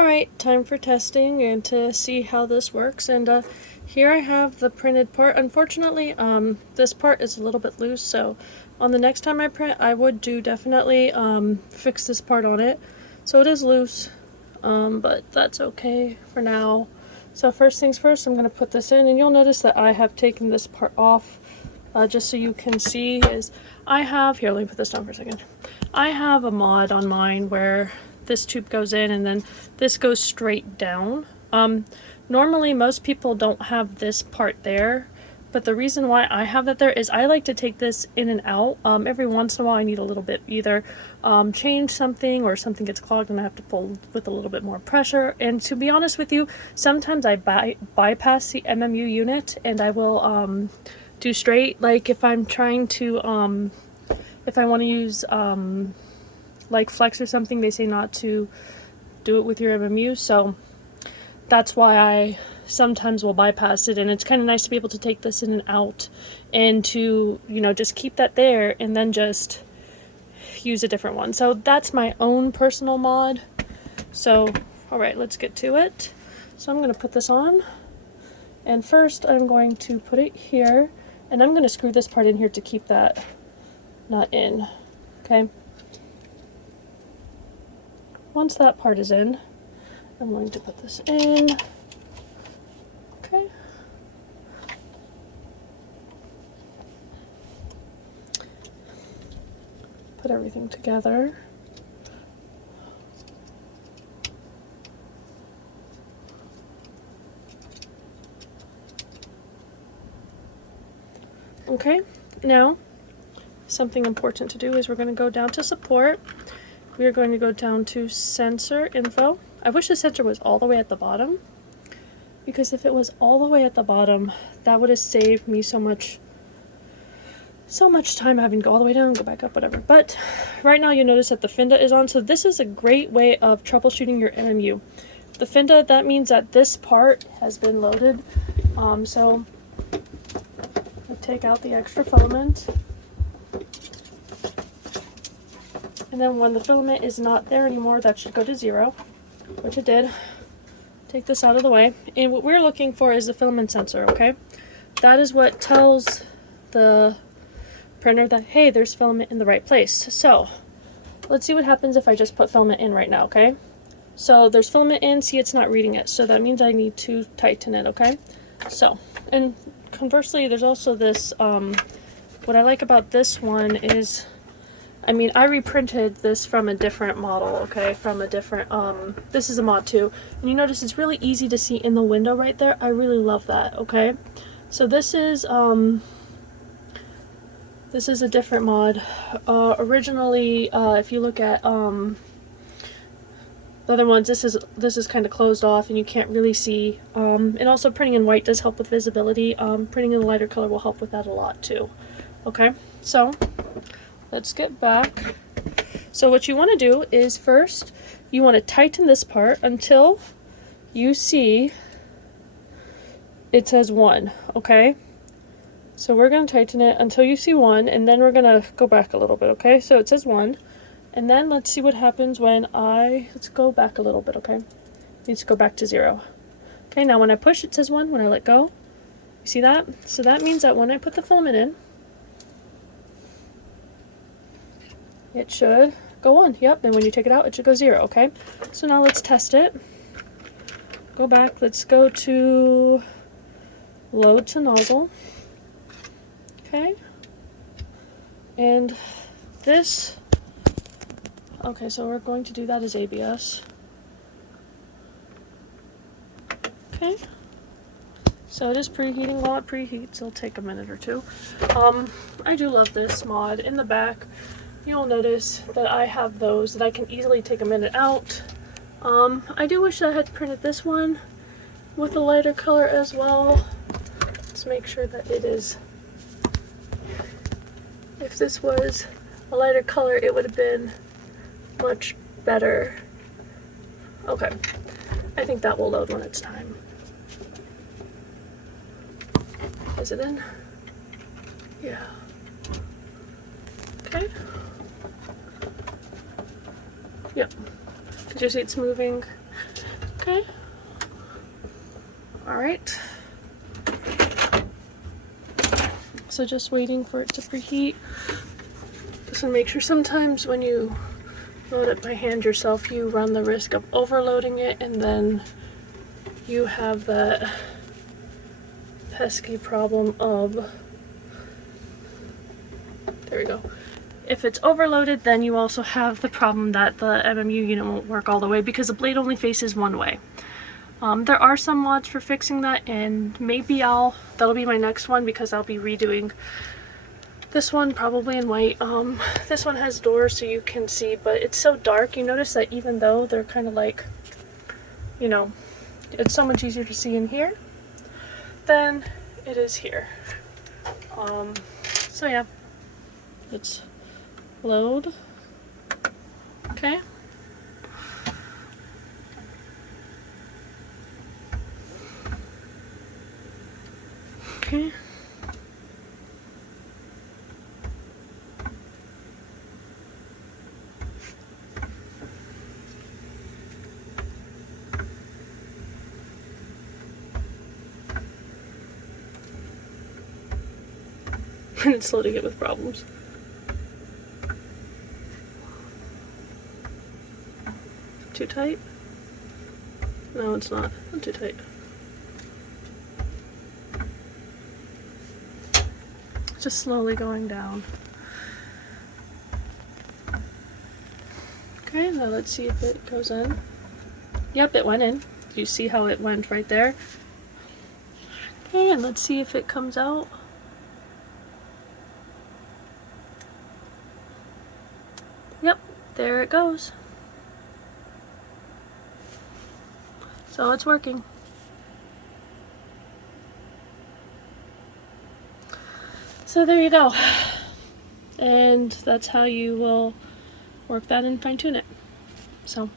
Alright, time for testing and to see how this works. And here I have the printed part. Unfortunately, this part is a little bit loose, so on the next time I print, I would definitely fix this part on it. So it is loose, but that's okay for now. So first things first, I'm going to put this in, and you'll notice that I have taken this part off, just so you can see. Is I have, here, let me put this down for a second. I have a mod on mine where this tube goes in and then this goes straight down. Normally most people don't have this part there, but the reason why I have that there is I like to take this in and out. Every once in a while I need a little bit, either change something or something gets clogged and I have to pull with a little bit more pressure. And to be honest with you, sometimes I bypass the MMU unit and I will do straight. Like if I'm trying to, if I want to use like flex or something, they say not to do it with your MMU, so that's why I sometimes will bypass it. And it's kind of nice to be able to take this in and out and to, you know, just keep that there and then just use a different one. So that's my own personal mod. So alright, let's get to it. So I'm going to put this on, and first I'm going to put it here, and I'm going to screw this part in here to keep that nut in. Okay, once that part is in, I'm going to put this in. Okay. Put everything together. Okay, now something important to do is we're going to go down to support. We are going to go down to sensor info. I wish the sensor was all the way at the bottom, because if it was all the way at the bottom, that would have saved me so much time having to go all the way down, go back up, whatever. But right now you notice that the Finda is on, so this is a great way of troubleshooting your MMU. The Finda, that means that this part has been loaded. So I take out the extra filament. And then when the filament is not there anymore, that should go to 0, which it did. Take this out of the way. And what we're looking for is the filament sensor, okay? That is what tells the printer that, hey, there's filament in the right place. So let's see what happens if I just put filament in right now, okay? So there's filament in, see, it's not reading it. So that means I need to tighten it, okay? So, and conversely, there's also this, what I like about this one is, I mean, I reprinted this from a different model, okay, from a different, this is a mod 2, and you notice it's really easy to see in the window right there. I really love that, okay? So this is a different mod. Originally, if you look at, the other ones, this is kind of closed off and you can't really see, and also printing in white does help with visibility. Printing in a lighter color will help with that a lot too, okay? So let's get back. So what you want to do is first you want to tighten this part until you see it says 1, okay? So we're going to tighten it until you see 1, and then we're going to go back a little bit, okay? So it says 1, and then let's see what happens when let's go back a little bit, okay? It needs to go back to 0. Okay, now when I push it says 1, when I let go, you see that? So that means that when I put the filament in, it should go on. Yep, and when you take it out, it should go 0, okay? So now let's test it. Go back, let's go to load to nozzle. Okay. And this, okay, so we're going to do that as ABS. Okay. So it is preheating. While it preheats, it'll take a minute or two. I do love this mod. In the back, you'll notice that I have those that I can easily take a minute out. I do wish I had printed this one with a lighter color as well. Let's make sure that it is, if this was a lighter color, it would have been much better. Okay, I think that will load when it's time. Is it in? Yeah. Okay. Yep. Did you see it's moving? Okay. Alright. So just waiting for it to preheat. Just want to make sure sometimes when you load it by hand yourself, you run the risk of overloading it, and then you have that pesky problem of, there we go. If it's overloaded, then you also have the problem that the MMU unit won't work all the way because the blade only faces one way. There are some mods for fixing that, and maybe that'll be my next one because I'll be redoing this one probably in white. This one has doors so you can see, but it's so dark. You notice that even though they're kind of like, you know, it's so much easier to see in here than it is here. So yeah, let's load. Okay. Okay. And it's loading it with problems. Too tight? No, it's not. Not too tight. Just slowly going down. Okay, now let's see if it goes in. Yep, it went in. You see how it went right there? Okay, and let's see if it comes out. Yep, there it goes. So it's working. So there you go. And that's how you will work that and fine tune it. So